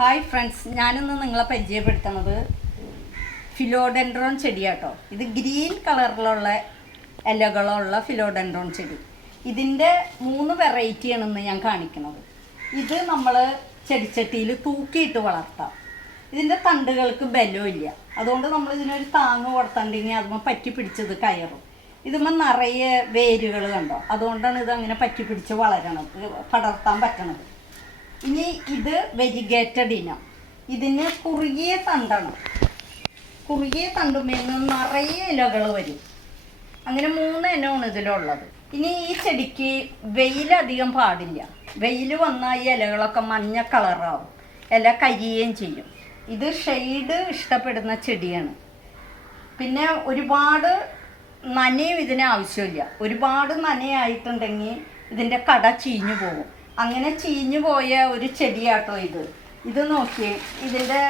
Hi friends, ഞാനിന്ന് നിങ്ങളെ പരിചയപ്പെടുത്തുന്നത് ഫിലോഡെൻഡ്രോൺ ചെടിയാട്ടോ. ഇത് ഗ്രീൻ കളറിലുള്ള ഇലകളുള്ള ഫിലോഡെൻഡ്രോൺ ചെടി. ഇതിൻ്റെ 3 വെറൈറ്റിയാണെന്ന് ഞാൻ കാണിക്കുന്നത്. ഇത് നമ്മൾ ചെടിച്ചട്ടിയിൽ തൂക്കിയിട്ട് വളർത്താം. ഇതിൻ്റെ തണ്ടുകൾക്ക് ബലമില്ല, അതുകൊണ്ട് നമ്മൾ ഇതിനൊരു താങ്ങ് കൊടുത്തിട്ടുണ്ടെങ്കിൽ അതുമ്പോൾ പറ്റി പിടിച്ചത് കയറും. ഇതുമ്പോൾ നിറയെ വേരുകൾ കണ്ടോ, അതുകൊണ്ടാണ് ഇത് അങ്ങനെ പറ്റി പിടിച്ച് വളരണത്, പടർത്താൻ പറ്റണത്. ഇനി ഇത് വെരിഗേറ്റഡ് ഇനം. ഇതിന് കുറുകിയ തണ്ടാണ്. കുറുകിയ തണ്ടുമേന്ന് നിറയെ ഇലകൾ വരും. അങ്ങനെ 3 ഇനമാണ് ഇതിലുള്ളത്. ഇനി ഈ ചെടിക്ക് വെയിലധികം പാടില്ല. വെയിൽ വന്നാൽ ഈ ഇലകളൊക്കെ മഞ്ഞ കളറാവും, ഇല കരിയുകയും ചെയ്യും. ഇത് ഷെയ്ഡ് ഇഷ്ടപ്പെടുന്ന ചെടിയാണ്. പിന്നെ ഒരുപാട് നനയും ഇതിന് ആവശ്യമില്ല. ഒരുപാട് നനയായിട്ടുണ്ടെങ്കിൽ ഇതിൻ്റെ കട ചീഞ്ഞു പോകും. അങ്ങനെ ചീഞ്ഞു പോയ ഒരു ചെടിയാട്ടോ ഇത്. ഇത് നോക്കിയേ, ഇതിൻ്റെ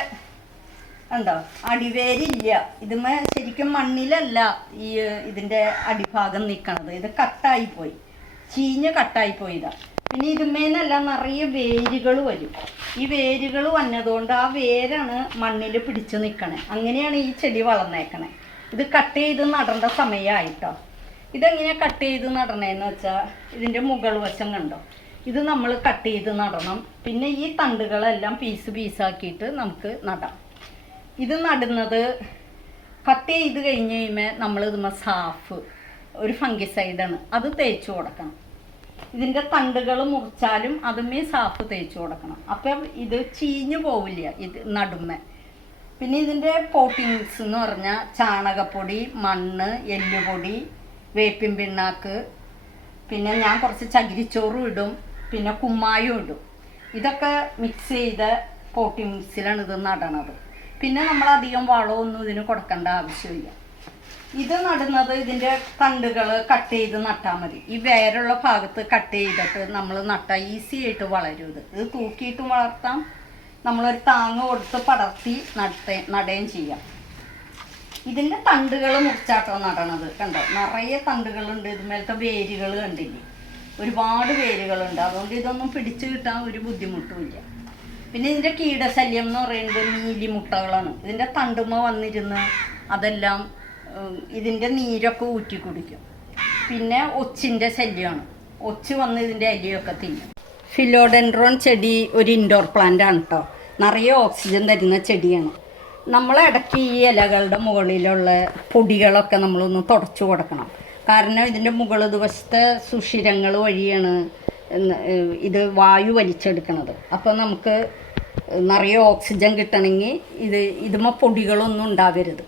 ഉണ്ടോ അടിവേരില്ല. ഇതുമേ ശരിക്കും മണ്ണിലല്ല ഈ ഇതിൻ്റെ അടിഭാഗം നിൽക്കണത്. ഇത് കട്ടായിപ്പോയി, ചീഞ്ഞ് കട്ടായിപ്പോയി ഇതാ. പിന്നെ ഇതുമേനല്ല നിറയെ വേരുകൾ വരും. ഈ വേരുകൾ വന്നതുകൊണ്ട് ആ വേരാണ് മണ്ണിൽ പിടിച്ച് നിൽക്കണേ. അങ്ങനെയാണ് ഈ ചെടി വളർന്നേക്കണേ. ഇത് കട്ട് ചെയ്ത് നടേണ്ട സമയമായിട്ടോ. ഇതെങ്ങനെ കട്ട് ചെയ്ത് നടണേന്ന് വെച്ചാൽ ഇതിൻ്റെ മുകൾ വശം കണ്ടോ, ഇത് നമ്മൾ കട്ട് ചെയ്ത് നടണം. പിന്നെ ഈ തണ്ടുകളെല്ലാം പീസാക്കിയിട്ട് നമുക്ക് നടാം. ഇത് നടുന്നത് കട്ട് ചെയ്ത് കഴിഞ്ഞ് കഴിയുമ്പോൾ നമ്മൾ ഇതുമ്പോൾ സാഫ് ഒരു ഫംഗിസൈഡാണ്, അത് തേച്ച് കൊടുക്കണം. ഇതിൻ്റെ തണ്ടുകൾ മുറിച്ചാലും അതുമേ സാഫ് തേച്ച് കൊടുക്കണം. അപ്പം ഇത് ചീഞ്ഞു പോവില്ല ഇത് നടുമ്മ. പിന്നെ ഇതിൻ്റെ പോട്ടിങ്സ് എന്ന് പറഞ്ഞാൽ ചാണകപ്പൊടി, മണ്ണ്, എല്ലുപൊടി, വേപ്പിൻ പിണ്ണാക്ക്, പിന്നെ ഞാൻ കുറച്ച് ചകിരിച്ചോറും ഇടും, പിന്നെ കുമ്മായും ഇടും. ഇതൊക്കെ മിക്സ് ചെയ്ത പോട്ടി മിക്സിലാണ് ഇത് നടണത്. പിന്നെ നമ്മളധികം വളമൊന്നും ഇതിന് കൊടുക്കേണ്ട ആവശ്യമില്ല. ഇത് നടുന്നത് ഇതിൻ്റെ തണ്ടുകൾ കട്ട് ചെയ്ത് നട്ടാൽ മതി. ഈ വേരുള്ള ഭാഗത്ത് കട്ട് ചെയ്തിട്ട് നമ്മൾ നട്ടാൽ ഈസി ആയിട്ട് വളരും. ഇത് തൂക്കിയിട്ട് വളർത്താം, നമ്മളൊരു താങ്ങ് കൊടുത്ത് പടർത്തി നടുകയും ചെയ്യാം. ഇതിൻ്റെ തണ്ടുകൾ മുറിച്ചാട്ടോ നടണത്. കണ്ടോ, നിറയെ തണ്ടുകളുണ്ട്. ഇതുമേലത്തെ വേരുകൾ കണ്ടില്ലേ, ഒരുപാട് വേരുകളുണ്ട്. അതുകൊണ്ട് ഇതൊന്നും പിടിച്ചു കിട്ടാൻ ഒരു ബുദ്ധിമുട്ടുമില്ല. പിന്നെ ഇതിൻ്റെ കീടശല്യം എന്ന് പറയുന്നത് നീലിമുട്ടകളാണ്. ഇതിൻ്റെ തണ്ടുമ വന്നിരുന്ന് അതെല്ലാം ഇതിൻ്റെ നീരൊക്കെ ഊറ്റി കുടിക്കും. പിന്നെ ഒച്ചിൻ്റെ ശല്യമാണ്, ഒച്ച് വന്ന് ഇതിൻ്റെ അരിയൊക്കെ തിന്നും. ഫിലോഡെൻഡ്രോൺ ചെടി ഒരു ഇൻഡോർ പ്ലാന്റ് ആണ് കേട്ടോ. നിറയെ ഓക്സിജൻ തരുന്ന ചെടിയാണ്. നമ്മൾ ഇടയ്ക്ക് ഈ ഇലകളുടെ മുകളിലുള്ള പൊടികളൊക്കെ നമ്മളൊന്ന് തുടച്ചു കൊടുക്കണം. കാരണം ഇതിൻ്റെ വശത്തെ സുഷിരങ്ങൾ വഴിയാണ് ഇത് വായു വലിച്ചെടുക്കുന്നത്. അപ്പോൾ നമുക്ക് നിറയെ ഓക്സിജൻ കിട്ടണമെങ്കിൽ ഇതുമ്മ പൊടികളൊന്നും ഉണ്ടാവരുത്.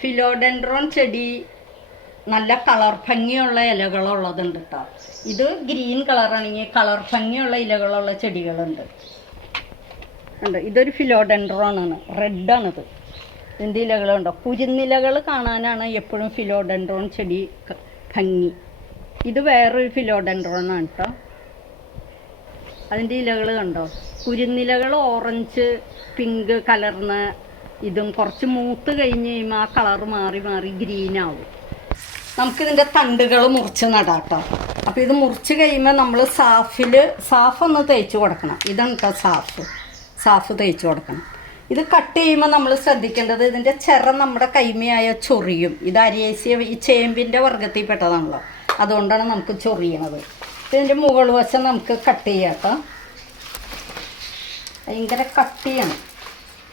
ഫിലോഡെൻഡ്രോൺ ചെടി നല്ല കളർ ഭംഗിയുള്ള ഇലകളുള്ളതുണ്ട് കേട്ടോ. ഇത് ഗ്രീൻ കളറാണെങ്കിൽ കളർ ഭംഗിയുള്ള ഇലകളുള്ള ചെടികളുണ്ട്. ഉണ്ട്, ഇതൊരു ഫിലോഡെൻഡ്രോൺ ആണ്, റെഡാണിത്. ഇതിൻ്റെ ഇലകളുണ്ടോ, കുരുന്നിലകൾ കാണാനാണ് എപ്പോഴും ഫിലോഡെൻഡ്രോൺ ചെടി ഭംഗി. ഇത് വേറൊരു ഫിലോഡെൻഡ്രോൺ ആണ് കേട്ടോ. അതിൻ്റെ ഇലകൾ കണ്ടോ, കുരുന്നിലകൾ ഓറഞ്ച് പിങ്ക് കലർന്ന ഇതും കുറച്ച് മൂത്ത് കഴിഞ്ഞ് കഴിയുമ്പോൾ ആ കളർ മാറി മാറി ഗ്രീനാവും. നമുക്കിതിൻ്റെ തണ്ടുകൾ മുറിച്ച് നടാം കേട്ടോ. അപ്പോൾ ഇത് മുറിച്ച് കഴിയുമ്പോൾ നമ്മൾ സാഫൊന്ന് തേച്ച് കൊടുക്കണം. ഇതാണ് കേട്ടോ സാഫ് തേച്ച് കൊടുക്കണം. ഇത് കട്ട് ചെയ്യുമ്പോൾ നമ്മൾ ശ്രദ്ധിക്കേണ്ടത് ഇതിൻ്റെ ചിറ നമ്മുടെ കൈമയായ ചൊറിയും. ഇത് അരിയേസിയ ഈ ചേമ്പിൻ്റെ വർഗ്ഗത്തിൽ പെട്ടതാണല്ലോ, അതുകൊണ്ടാണ് നമുക്ക് ചൊറിയണത്. ഇതിൻ്റെ മുകൾ വശം നമുക്ക് കട്ട് ചെയ്യാം കേട്ടോ. ഭയങ്കര കട്ടിയാണ്,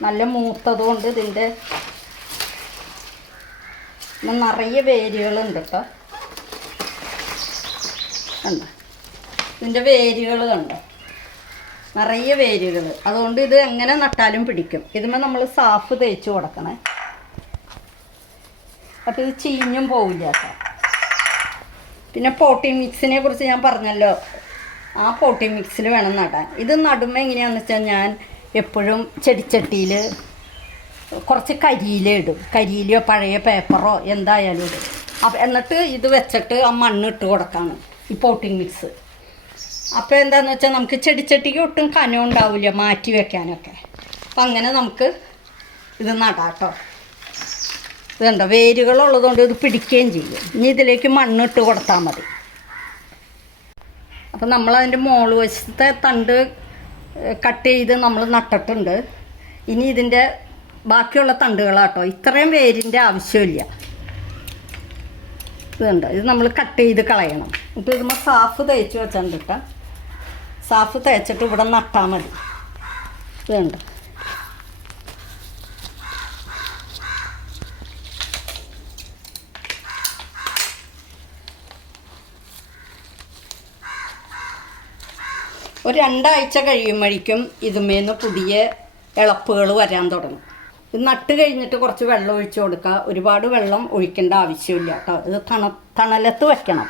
നല്ല മൂത്തത് കൊണ്ട് ഇതിൻ്റെ നിറയെ വേരുകളുണ്ട് കേട്ടോ. കണ്ടോ, ഇതിൻ്റെ വേരുകൾ കണ്ടോ, നിറയെ വേരുകൾ. അതുകൊണ്ട് ഇത് എങ്ങനെ നട്ടാലും പിടിക്കും. ഇതുമ്പോൾ നമ്മൾ സാഫ് തേച്ച് കൊടുക്കണേ. അപ്പോൾ ഇത് ചീഞ്ഞും പോവില്ല കേട്ടോ. പിന്നെ പോട്ടി മിക്സിനെ കുറിച്ച് ഞാൻ പറഞ്ഞല്ലോ, ആ പോട്ടി മിക്സിൽ വേണം നടാൻ. ഇത് നടുമ്പോൾ എങ്ങനെയാണെന്ന് വെച്ചാൽ ഞാൻ എപ്പോഴും ചെടിച്ചട്ടിയിൽ കുറച്ച് കരിയില ഇടും. കരിയിലയോ പഴയ പേപ്പറോ എന്തായാലും ഇടും. എന്നിട്ട് ഇത് വെച്ചിട്ട് ആ മണ്ണിട്ട് കൊടുക്കാണ് ഈ പോട്ടിങ് മിക്സ്. അപ്പോൾ എന്താണെന്ന് വെച്ചാൽ നമുക്ക് ചെടിച്ചട്ടിക്ക് ഒട്ടും കനം ഉണ്ടാവില്ല മാറ്റി വെക്കാനൊക്കെ. അപ്പം അങ്ങനെ നമുക്ക് ഇത് നടാട്ടോ. ഇതുണ്ടോ, വേരുകളുള്ളതുകൊണ്ട് ഇത് പിടിക്കുകയും ചെയ്യും. ഇനി ഇതിലേക്ക് മണ്ണിട്ട് കൊടുത്താൽ മതി. അപ്പം നമ്മളതിൻ്റെ മോള് വശത്തെ തണ്ട് കട്ട് ചെയ്ത് നമ്മൾ നട്ടിട്ടുണ്ട്. ഇനി ഇതിൻ്റെ ബാക്കിയുള്ള തണ്ടുകളാട്ടോ. ഇത്രയും വേരിൻ്റെ ആവശ്യമില്ല. ഇതുണ്ട്, ഇത് നമ്മൾ കട്ട് ചെയ്ത് കളയണം. എന്നിട്ട് ഇതുമ്പോൾ സാഫ് തേച്ച് വെച്ചിട്ട് സാഫ് തേച്ചിട്ട് ഇവിടെ നട്ടാൽ മതി. ഇതുണ്ട്, ഒരു 2 ആഴ്ച കഴിയുമ്പോഴേക്കും ഇതുമേന്ന് പുതിയ ഇളപ്പുകൾ വരാൻ തുടങ്ങും. ഇത് നട്ട് കഴിഞ്ഞിട്ട് കുറച്ച് വെള്ളം ഒഴിച്ച് കൊടുക്കുക. ഒരുപാട് വെള്ളം ഒഴിക്കേണ്ട ആവശ്യമില്ല കേട്ടോ. ഇത് തണലത്ത് വെക്കണം.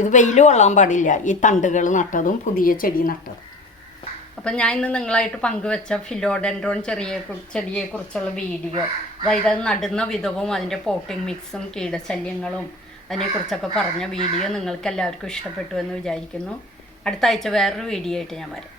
ഇത് വെയിൽ കൊള്ളാൻ പാടില്ല. ഈ തണ്ടുകൾ നട്ടതും പുതിയ ചെടി നട്ടതും. അപ്പം ഞാൻ ഇന്ന് നിങ്ങളായിട്ട് പങ്കുവെച്ച ഫിലോഡെൻഡ്രോൺ ചെടിയെക്കുറിച്ചുള്ള വീഡിയോ, അതായത് അത് നടുന്ന വിധവും അതിൻ്റെ പോട്ടിംഗ് മിക്സും കീടശല്യങ്ങളും അതിനെക്കുറിച്ചൊക്കെ പറഞ്ഞ വീഡിയോ നിങ്ങൾക്ക് എല്ലാവർക്കും ഇഷ്ടപ്പെട്ടു എന്ന് വിചാരിക്കുന്നു. അടുത്ത ആഴ്ച വേറൊരു വീഡിയോ ആയിട്ട് ഞാൻ വരാം.